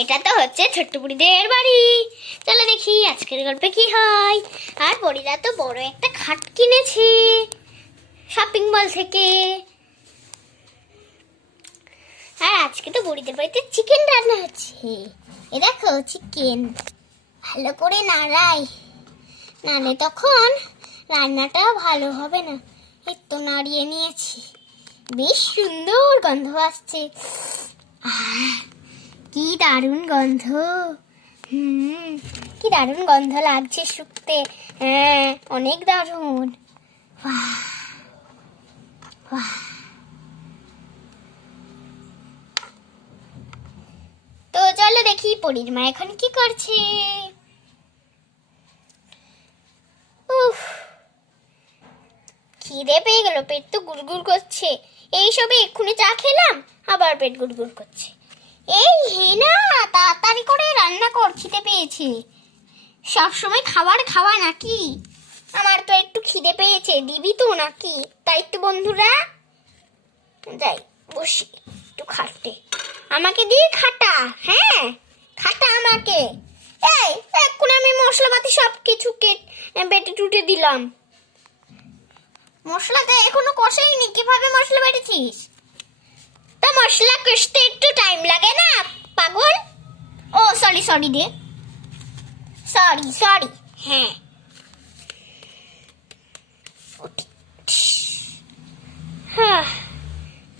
এটা তো হচ্ছে ছোট্ট বুড়িদের বাড়ি। চলো দেখি আজকের গল্পে কি হয়। আর পরীরা তো বড় একটা খাট কিনেছে শপিং মল থেকে। আর আজকে তো বুড়িদের বাড়িতে চিকেন রান্না হচ্ছে। এ দেখো চিকেন ভালো করে নাড়াই, নালে তখন রান্নাটাও ভালো হবে না। এই তো নাড়িয়ে নিয়েছি, বেশ সুন্দর গন্ধ আসছে। কি দারুণ গন্ধ, কি দারুণ গন্ধ লাগছে শুকতে। হ্যাঁ, অনেক দারুণ। বাহ বাহ। তো চলো দেখি পরীর মা এখন কি করছে। উফ, খিদে পেয়ে গেল, পেট তো গুড়গুড় করছে। এইসবে এক্ষুনি চা খেলাম, আবার পেট গুড়গুড় করছে। এই হেনা, তাড়াতাড়ি করে রান্না কর, খিদে পেয়েছে। সবসময় খাবার খাওয়া নাকি? আমার তো একটু খিদে পেয়েছে, দিবি তো নাকি? তাই তো বন্ধুরা, যাই বসি একটু খাটতে। আমাকে দিয়ে খাটা, হ্যাঁ খাটা আমাকে। এই এখন আমি মশলাপাতি সব কিছু বেটে টুটে দিলাম। মশলাটা এখনো কষাইনি, কিভাবে মশলা বেটেছিস? তা মশলা কষতে একটু টাইম লাগে না পাগল? ও সরি সরি রে, সরি সরি। হ্যাঁ,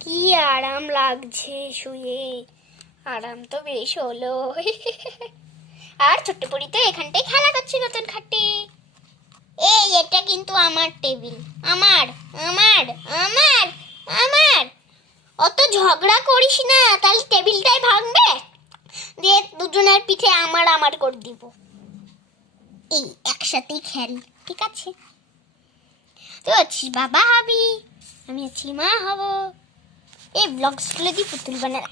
কি আরাম লাগছে শুয়ে, আরাম তো বেশ হলো। আর ছোট্ট পরি তো এখানটাই খেলা করছে নতুন খাটে। এই এটা কিন্তু আমার টেবিল, আমার আমার আমার আমার। অত ঝগড়া করিস না, তাহলে টেবিলটাই ভাঙবে। দিয়ে দুজনের পিঠে আমার আমার করে দিব। এই একসাথেই খেল, ঠিক আছে? তুই আছিস বাবা হবি, আমি আছি মা হব। এই ব্লগসগুলো দিয়ে পুতুল বানালে,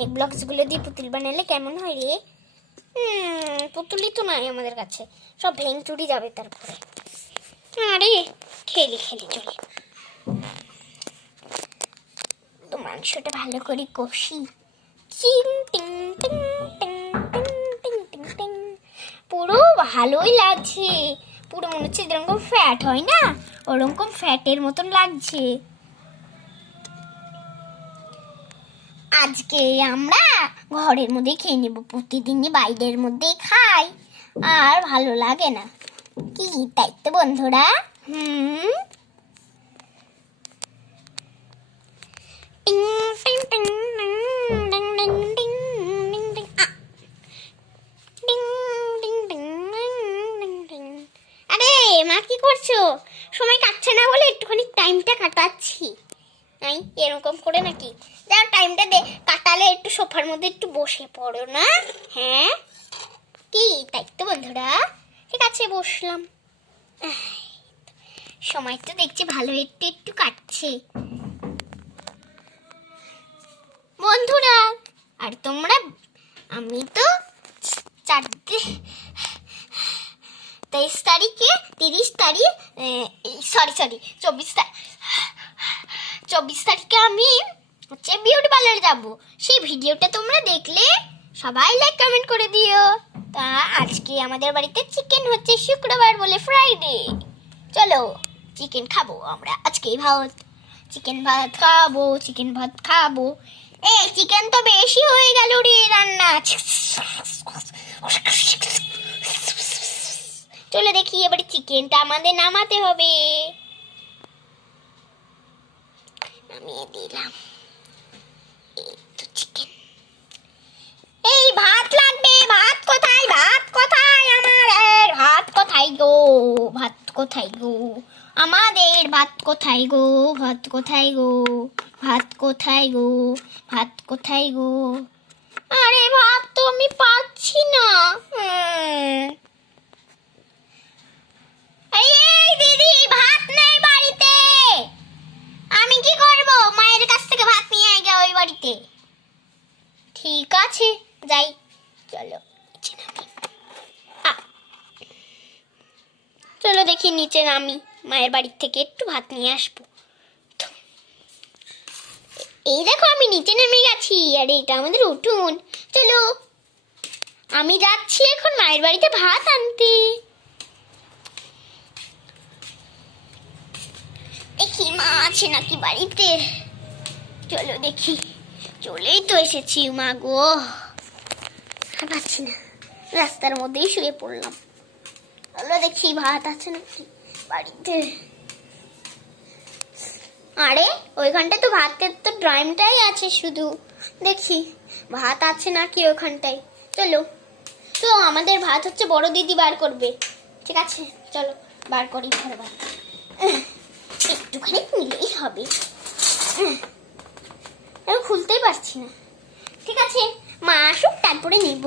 এই ব্লগসগুলো দিয়ে পুতুল বানালে কেমন হয় রে? পুতুলই তো নাই আমাদের কাছে, সব ভেঙে চুরি যাবে তারপরে। আরে খেলি খেলি চলে। তো মাংসটা ভালো করে কষি। চিং টিং টিং টিং টিং টিং টিং টিং। পুরো ভালোই লাগছে, পুরো মনে হচ্ছে যেরকম ফ্যাট হয় না, ওরকম ফ্যাটের মতন লাগছে। আজকে আমরা ঘরের মধ্যে খেয়ে নেব, প্রতিদিনই বাইরের মধ্যে খাই আর ভালো লাগে না, কি তাই তো বন্ধুরা? আরে মা কি করছো? সময় কাটছে না বলে একটুখানি টাইমটা কাটাচ্ছি। এরকম করে নাকি? যাও টাইমটা কাটালে একটু সোফার মধ্যে একটু বসে পড়ো না। হ্যাঁ কি তাই তো বন্ধুরা? ঠিক আছে বসলাম। সময় তো দেখছি ভালো একটু একটু কাটছে বন্ধুরা। আর তোমরা, আমি তো 23 তারিখে 30 তারিখ সরি 24 তারিখে আমি হচ্ছে বিউটি পার্লারে যাবো। সেই ভিডিওটা তোমরা দেখলে সবাই লাইক কমেন্ট করে দিও। তা আজকে আমাদের বাড়িতে চিকেন হচ্ছে, শুক্রবার বলে ফ্রাইডে। চলো চিকেন খাবো আমরা আজকে। চিকেন ভাত খাবো, চিকেন ভাত খাবো। এই চিকেন তো বেশি হয়ে গেল রে রান্না। চলো দেখি এবারে চিকেনটা আমাদের নামাতে হবে। নামিয়ে দিলাম। এই তো চিকেন। এই ভাত লাগবে, ভাত কোথায়? ভাত কোথায় আমার? ভাত কোথায় গো? ভাত কোথায় গো? আমাদের ভাত কোথায় গো? ভাত কোথায় গো? ভাত কোথায় গো? ভাত কোথায় গো? আরে ভাত তো আমি পাচ্ছি না। এই দিদি, ভাত নেই বাড়িতে। আমি কি করব? মায়ের কাছ থেকে ভাত নিয়ে আয় ওই বাড়িতে। ঠিক আছে যাই, চলো নিচে নামি। চলো দেখি নিচে নামি, মায়ের বাড়ির থেকে একটু ভাত নিয়ে আসবো। এই দেখো আমি নিচে নেমে গেছি, আর এটা আমাদের উঠুন। চলো আমি যাচ্ছি এখন মায়ের বাড়িতে ভাত আনতে। দেখি মা আছে নাকি বাড়িতে। চলো দেখি, চলেই তো এসেছি। মা গো, আর পাচ্ছি না, রাস্তার মধ্যেই শুয়ে পড়লাম। চলো দেখি ভাত আছে নাকি বাড়িতে। আরে ওইখানটায় তো ভাতের তো ড্রামটাই আছে শুধু, দেখি ভাত আছে নাকি ওখানটায়। চলো, তো আমাদের ভাত হচ্ছে বড় দিদি বার করবে, ঠিক আছে চলো বার করি ঘরে ভাত। একটুখানি নিলেই হবে, আমি খুলতেই পারছি না। ঠিক আছে মা আসুক তারপরে নিব।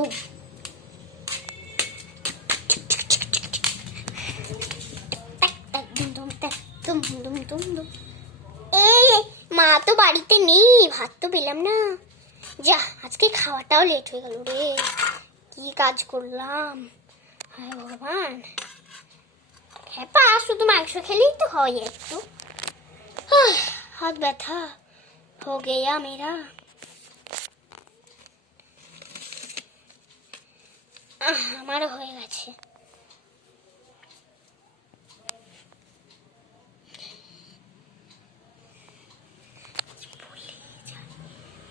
এই মা তো বাড়িতে নেই, ভাত তো পেলাম না। যা, আজকে খাওয়াটাও লেট হয়ে গেল রে, কি কাজ করলাম, হায় ভগবান। হ্যাপা শুধু মাংস খেলেই তো হয় একটু। হাত ব্যথা হো গেয়া মেরা। আমারও হয়ে গেছে।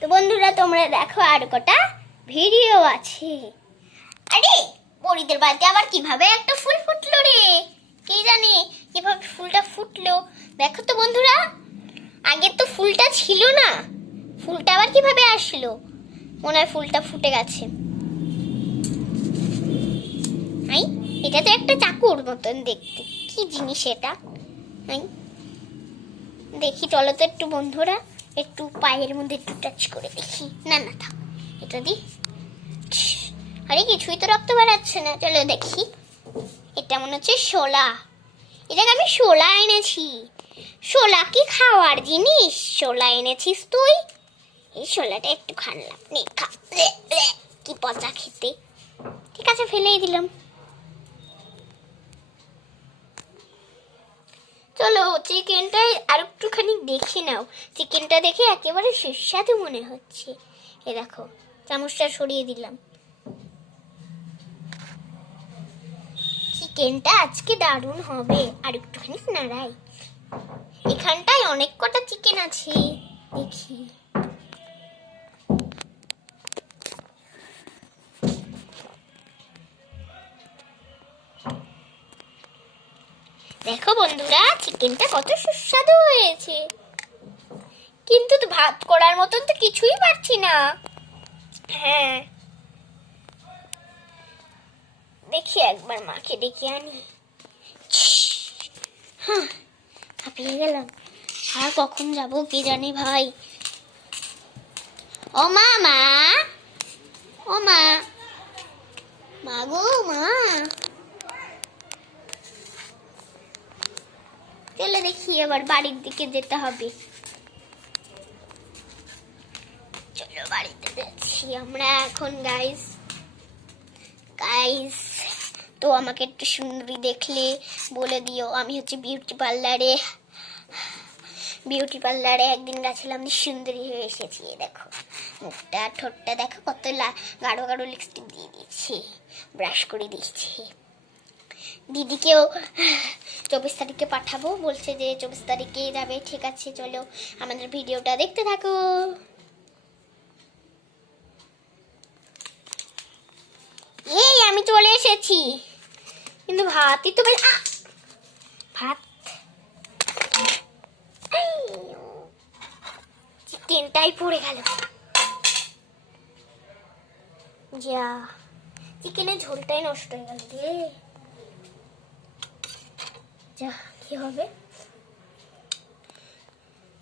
তো বন্ধুরা তোমরা দেখো আর কটা ভিডিও আছে। আরে পরিদের বাড়িতে আবার কিভাবে একটা ফুল ফুটলো রে, কে জানে কিভাবে ফুলটা ফুটলো। দেখো তো বন্ধুরা, আগে তো ফুলটা ছিল না, ফুলটা আবার কিভাবে আসলো। মনে হয় ফুলটা ফুটে গেছে। আই, এটা তো একটা চাকুর মতন দেখতে, কি জিনিস এটা। আই দেখি চলো তো একটু বন্ধুরা, একটু পায়ের মধ্যে একটু টাচ করে দেখি। না না থাক, এটা দি। আরে কিছুই তো রক্ত বেরাচ্ছে না। চলো দেখি, এটা মনে হচ্ছে শোলা। এটাকে আমি শোলা এনেছি। শোলা কি খাওয়ার জিনিস? শোলা এনেছিস তুই? এই শোলাটা একটু খানলাম, নে খা। কি পচা খেতে। ঠিক আছে ফেলেই দিলাম। চলো চিকেনটা আর একটুখানি দেখে নাও। চিকেনটা দেখে একেবারে সুস্বাদু মনে হচ্ছে। এ দেখো, চামচটা সরিয়ে দিলাম। চিকেনটা আজকে দারুণ হবে। আর একটুখানি নাড়াই। এখানটায় অনেক কটা চিকেন আছে, দেখি। দেখো বন্ধুরা, চিকেনটা কত সুস্বাদু হয়েছে, কিন্তু তো ভাত করার মতন তো কিছুই পারছি না। হ্যাঁ দেখি একবার মাকে ডেকে আনি। হ্যাঁ হাঁপিয়ে গেলাম, আর কখন যাব কে জানে ভাই। ও মা, মা ও মা, মা গো মা। চলো দেখি আবার বাড়ির দিকে যেতে হবে। চলো বাড়িতে যাচ্ছি আমরা এখন। গাইস গাইস তো আমাকে একটু সুন্দরী দেখলে বলে দিও। আমি হচ্ছে বিউটি পার্লারে একদিন গেছিলাম, সুন্দরী হয়ে এসেছি। দেখো মুখটা ঠোঁটটা দেখো কত গাঢ় গাঢ় লিপস্টিক দিয়ে দিয়েছি, ব্রাশ করে দিয়েছি। দিদিকেও 24 তারিখে পাঠাবো, বলছে যে 24 তারিখে যাবে। ঠিক আছে চলো আমাদের ভিডিওটা দেখতে থাকো। এই আমি চলে এসেছি, কিন্তু ভাতই তো ভাত চিকেনটাই পড়ে গেল। যা, চিকেনের ঝোলটাই নষ্ট হয়ে গেল রে। যা, কি হবে।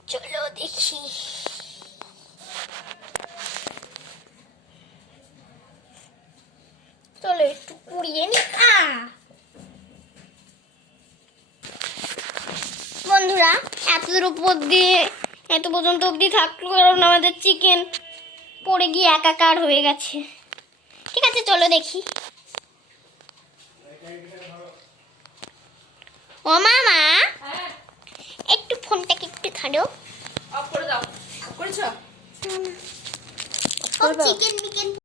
চলো দেখি। চলো একটু পুড়িয়ে নি। বন্ধুরা এত পর্যন্ত অবধি থাকলো, কারণ আমাদের চিকেন পড়ে গিয়ে একাকার হয়ে গেছে। ঠিক আছে চলো দেখি। ও মামা, একটু ফোনটাকে একটু ছাড়ো। করেছো? চিকেন বিকেন